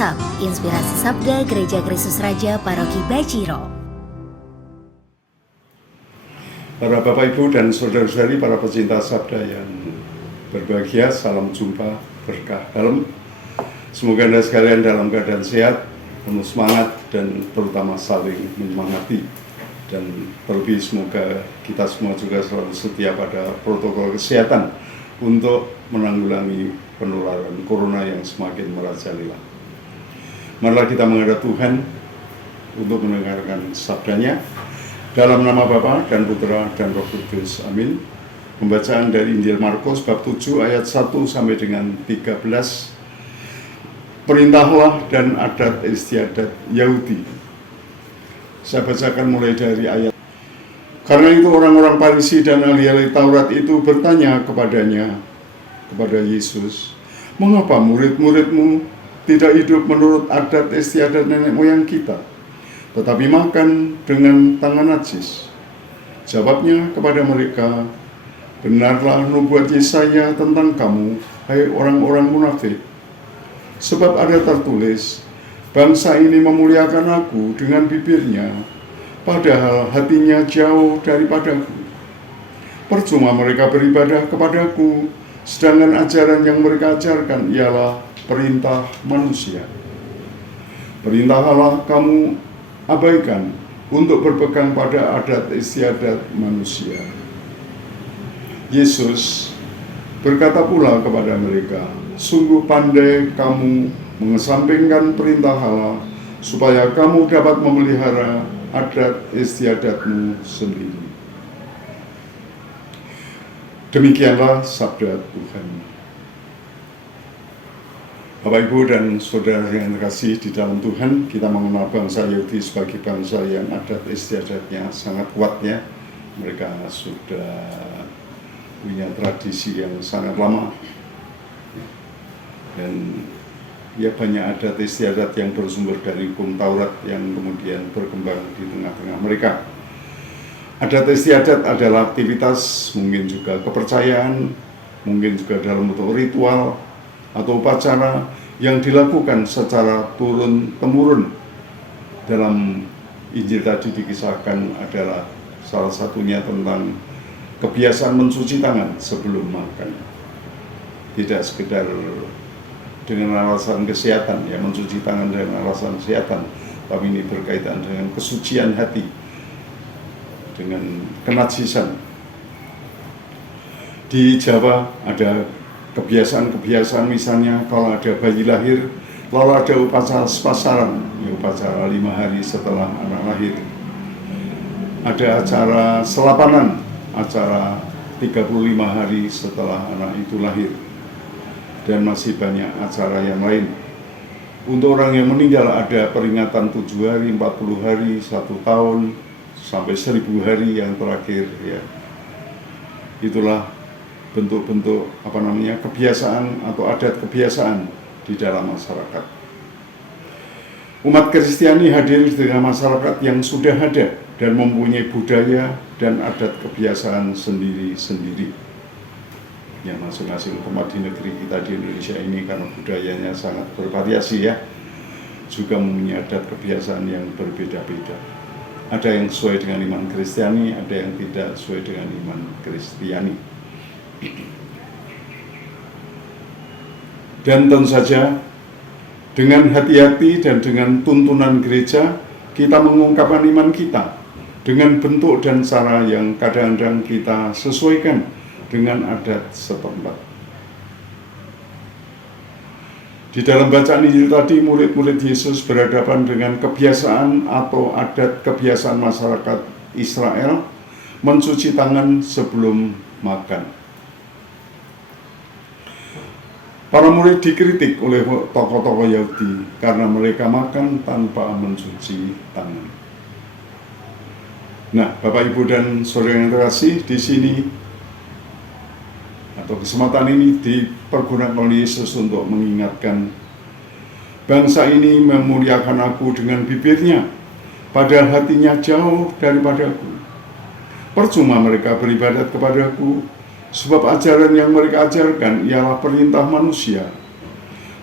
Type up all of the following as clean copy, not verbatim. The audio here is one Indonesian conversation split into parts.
WhatsApp Inspirasi Sabda Gereja Kristus Raja Paroki Baciro. Para Bapak Ibu dan Saudara-saudari, para pecinta Sabda yang berbahagia, salam jumpa berkah dalam. Semoga Anda sekalian dalam keadaan sehat, penuh semangat, dan terutama saling menyemangati. Dan terlebih semoga kita semua juga selalu setia pada protokol kesehatan untuk menanggulangi penularan corona yang semakin merajalela. Marilah kita menghadap Tuhan untuk mendengarkan sabdanya. Dalam nama Bapa dan Putra dan Roh Kudus. Amin. Pembacaan dari Injil Markus bab 7 ayat 1 sampai dengan 13. Perintahlah dan adat istiadat Yahudi. Saya bacakan mulai dari ayat. Karena itu orang-orang Farisi dan ahli-ahli Taurat itu bertanya kepada Yesus, "Mengapa murid-muridmu tidak hidup menurut adat istiadat nenek moyang kita, tetapi makan dengan tangan najis?" Jawabnya kepada mereka, "Benarlah nubuat Yesaya tentang kamu, hai orang-orang munafik. Sebab ada tertulis, bangsa ini memuliakan aku dengan bibirnya, padahal hatinya jauh daripadaku. Percuma mereka beribadah kepadaku, sedangkan ajaran yang mereka ajarkan ialah perintah manusia. Perintahlah kamu abaikan untuk berpegang pada adat istiadat manusia." Yesus berkata pula kepada mereka, "Sungguh pandai kamu mengesampingkan perintah Allah, supaya kamu dapat memelihara adat istiadatmu sendiri." Demikianlah sabda Tuhan. Bapak, Ibu, dan Saudara yang terkasih di dalam Tuhan, kita mengenal bangsa Yahudi sebagai bangsa yang adat istiadatnya sangat kuatnya. Mereka sudah punya tradisi yang sangat lama. Dan banyak adat istiadat yang bersumber dari hukum Taurat yang kemudian berkembang di tengah-tengah mereka. Adat istiadat adalah aktivitas, mungkin juga kepercayaan, mungkin juga dalam bentuk ritual atau upacara yang dilakukan secara turun-temurun. Dalam Injil tadi dikisahkan adalah salah satunya tentang kebiasaan mencuci tangan sebelum makan. Tidak sekedar dengan alasan kesehatan, mencuci tangan dengan alasan kesehatan, tapi ini berkaitan dengan kesucian hati, dengan kenajisan. Di Jawa ada kebiasaan-kebiasaan, misalnya kalau ada bayi lahir, lalu ada upacara sepasaran, upacara 5 hari setelah anak lahir. Ada acara selapanan, acara 35 hari setelah anak itu lahir. Dan masih banyak acara yang lain. Untuk orang yang meninggal ada peringatan 7 hari, 40 hari, 1 tahun, sampai 1000 hari yang terakhir. Itulah bentuk-bentuk kebiasaan atau adat kebiasaan di dalam masyarakat. Umat Kristiani hadir di tengah masyarakat yang sudah ada dan mempunyai budaya dan adat kebiasaan sendiri-sendiri. Yang masing-masing umat di negeri kita di Indonesia ini, karena budayanya sangat bervariasi juga mempunyai adat kebiasaan yang berbeda-beda. Ada yang sesuai dengan iman Kristiani, ada yang tidak sesuai dengan iman Kristiani. Dan tentu saja dengan hati-hati dan dengan tuntunan gereja, kita mengungkapkan iman kita dengan bentuk dan cara yang kadang-kadang kita sesuaikan dengan adat setempat. Di dalam bacaan Injil tadi, murid-murid Yesus berhadapan dengan kebiasaan atau adat kebiasaan masyarakat Israel mencuci tangan sebelum makan. Para murid dikritik oleh tokoh-tokoh Yahudi karena mereka makan tanpa mencuci tangan. Nah, Bapak, Ibu, dan Saudara yang terkasih, di sini atau kesempatan ini dipergunakan oleh Yesus untuk mengingatkan, bangsa ini memuliakan aku dengan bibirnya, padahal hatinya jauh daripadaku. Percuma mereka beribadat kepadaku, sebab ajaran yang mereka ajarkan ialah perintah manusia.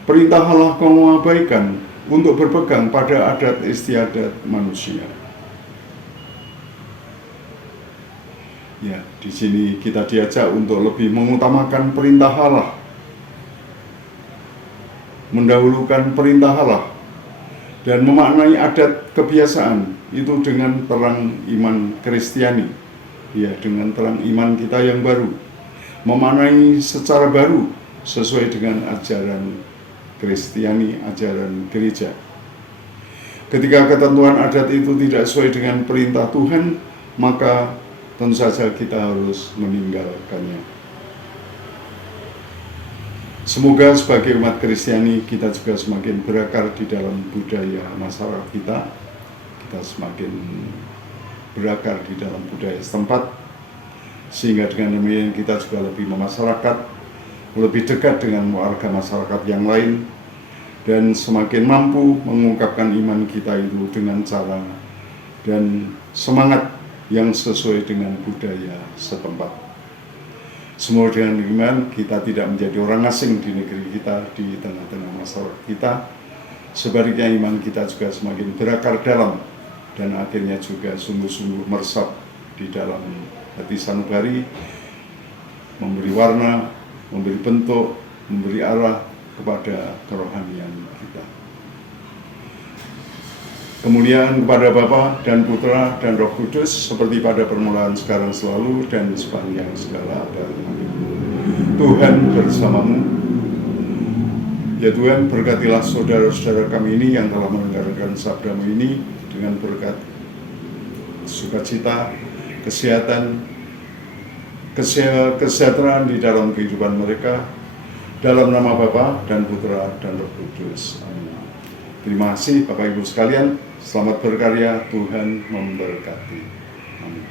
Perintah Allah kamu abaikan untuk berpegang pada adat istiadat manusia. Ya, di sini kita diajak untuk lebih mengutamakan perintah Allah, mendahulukan perintah Allah, dan memaknai adat kebiasaan itu dengan terang iman Kristiani, ya, dengan terang iman kita yang baru, memaknai secara baru sesuai dengan ajaran Kristiani, ajaran gereja. Ketika ketentuan adat itu tidak sesuai dengan perintah Tuhan, maka tentu saja kita harus meninggalkannya. Semoga sebagai umat Kristiani kita juga semakin berakar di dalam budaya masyarakat kita. Kita semakin berakar di dalam budaya setempat, sehingga dengan demikian kita juga lebih memasyarakat, lebih dekat dengan warga masyarakat yang lain, dan semakin mampu mengungkapkan iman kita itu dengan cara dan semangat yang sesuai dengan budaya setempat. Semoga dengan demikian kita tidak menjadi orang asing di negeri kita, di tengah-tengah masyarakat kita. Sebaliknya iman kita juga semakin berakar dalam dan akhirnya juga sungguh-sungguh meresap di dalam hati sanubari, memberi warna, memberi bentuk, memberi arah kepada kerohanian kita. Kemuliaan kepada Bapa dan Putra dan Roh Kudus, seperti pada permulaan, sekarang, selalu, dan sepanjang segala abad. Amin. Tuhan bersamamu. Ya Tuhan, berkatilah saudara-saudara kami ini yang telah mendengarkan sabda-Mu ini dengan berkat sukacita, kesehatan, kesejahteraan di dalam kehidupan mereka, dalam nama Bapa dan Putra dan Roh Kudus. Amin. Terima kasih Bapak Ibu sekalian. Selamat berkarya, Tuhan memberkati. Amin.